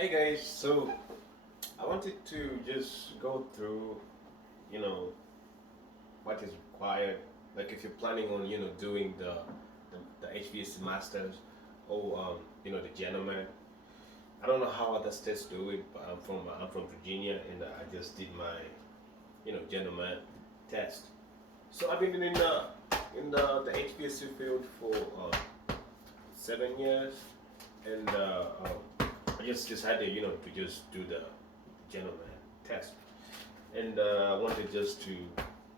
Hey guys, so I wanted to just go through, you know, what is required. Like if you're planning on, doing the HVAC masters or the gentleman. I don't know how other states do it, but I'm from Virginia and I just did my, gentleman test. So I've been in the HVAC field for 7 years, and I just decided, to just do the gentleman test. And I wanted just to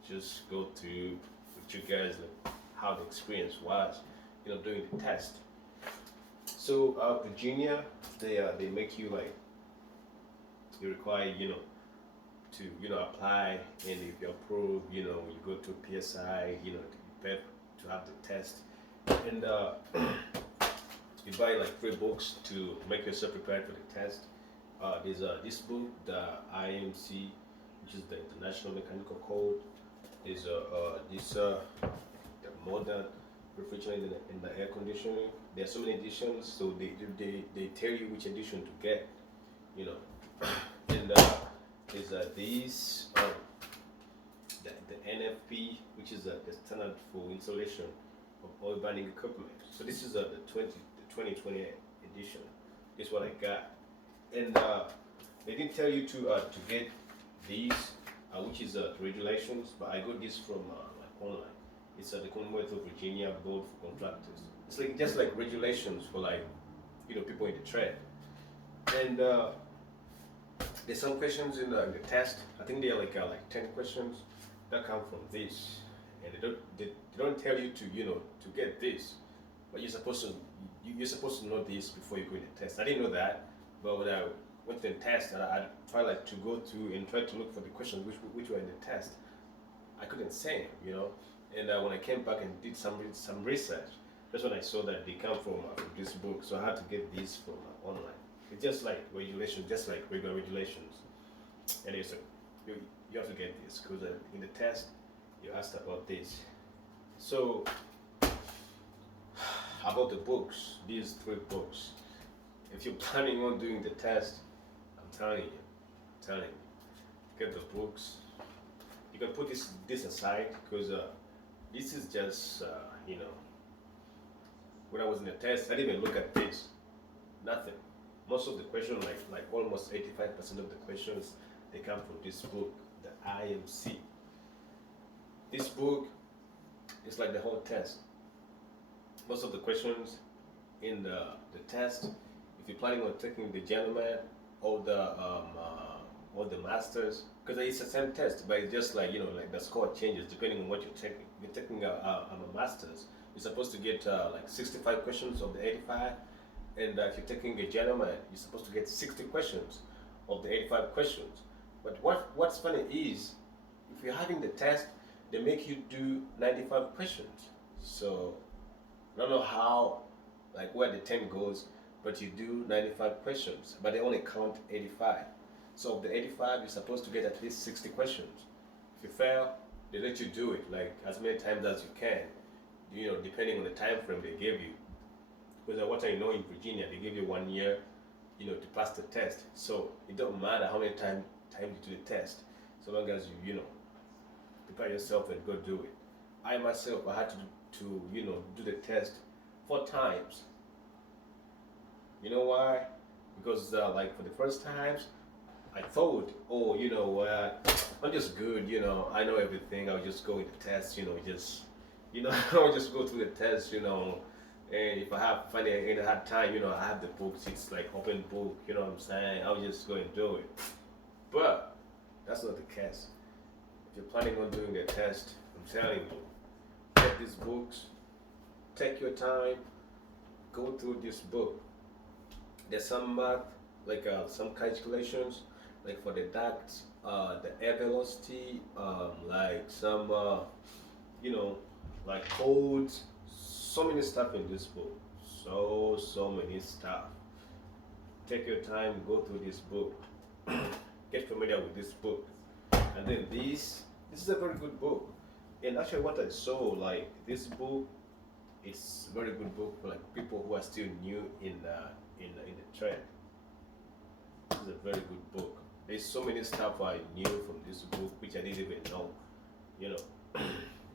just go through with you guys like, how the experience was, doing the test. So Virginia, they make you like they require to apply, and if you're approved, you go to PSI, to prepare to have the test, and you buy like 3 books to make yourself prepared for the test. There's this book, the IMC, which is the International Mechanical Code. There's this the modern refrigerant in the air conditioning. There are so many editions, so they tell you which edition to get, you know. And there's these the NFP, which is the standard for installation of oil burning equipment. So this is the 2020 edition. This is what I got, and they didn't tell you to get these, which is regulations, but I got this from like online. It's the Commonwealth of Virginia Board for Contractors. It's like just like regulations for like people in the trade, and there's some questions in the test. I think they're like 10 questions that come from this, and they don't tell you to get this, but you're supposed to know this before you go in the test. I didn't know that, but when I went to the test, I tried like to go through and try to look for the questions which were in the test. I couldn't say them. And when I came back and did some research, that's when I saw that they come from this book. So I had to get these from online. It's just like regulations, just like regular regulations. And it's you have to get this because in the test you asked about this. So about the books, these 3 books. If you're planning on doing the test, I'm telling you, get the books. You can put this aside because this is just when I was in the test, I didn't even look at this. Nothing. Most of the questions, like almost 85% of the questions, they come from this book, the IMC. This book is like the whole test. Most of the questions in the test, if you're planning on taking the gentleman or the masters, because it's the same test, but it's just like like the score changes depending on what you're taking. If you're taking a masters, you're supposed to get like 65 questions of the 85, and if you're taking a gentleman, you're supposed to get 60 questions of the 85 questions. But what's funny is, if you're having the test, they make you do 95 questions. So I don't know how, like where the 10 goes, but you do 95 questions, but they only count 85. So of the 85, you're supposed to get at least 60 questions. If you fail, they let you do it like as many times as you can, depending on the time frame they give you. Because what I know in Virginia, they give you 1 year, to pass the test. So it don't matter how many times you do the test, so long as you prepare yourself and go do it. I myself, I had to do the test 4 times. You know why? Because like for the first times, I thought, oh, I'm just good. I know everything. I'll just go with the test. I'll just go through the test. And if I find it in a hard time, I have the books. It's like open book. You know what I'm saying? I'll just go and do it. But that's not the case. If you're planning on doing the test, I'm telling you, get these books. Take your time. Go through this book. There's some math, like some calculations, like for the ducts, the air velocity, like some, like codes. So many stuff in this book. So many stuff. Take your time, go through this book. Get familiar with this book, and then this is a very good book. And actually, what I saw, like this book, it's a very good book for like people who are still new in the trend. This is a very good book. There's so many stuff I knew from this book which I didn't even know, you know.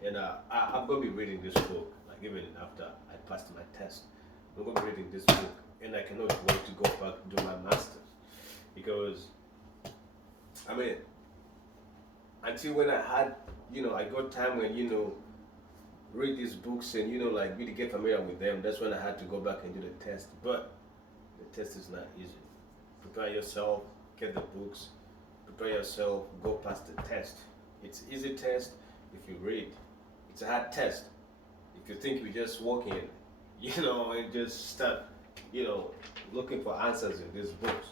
And I'm gonna be reading this book like even after I passed my test. I'm gonna be reading this book, and I cannot wait to go back and do my masters because I mean until when I had I got time when read these books and like really get familiar with them. That's when I had to go back and do the test. But the test is not easy. Prepare yourself, get the books, prepare yourself, go past the test. It's easy test if you read. It's a hard test if you think you just walk in, and just start, looking for answers in these books.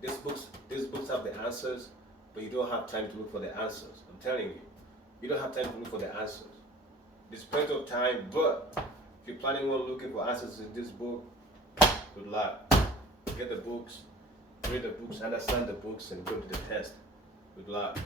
These books have the answers, but you don't have time to look for the answers. I'm telling you, you don't have time to look for the answers. There's plenty of time, but if you're planning on looking for answers in this book, good luck. Get the books, read the books, understand the books, and go to the test. Good luck.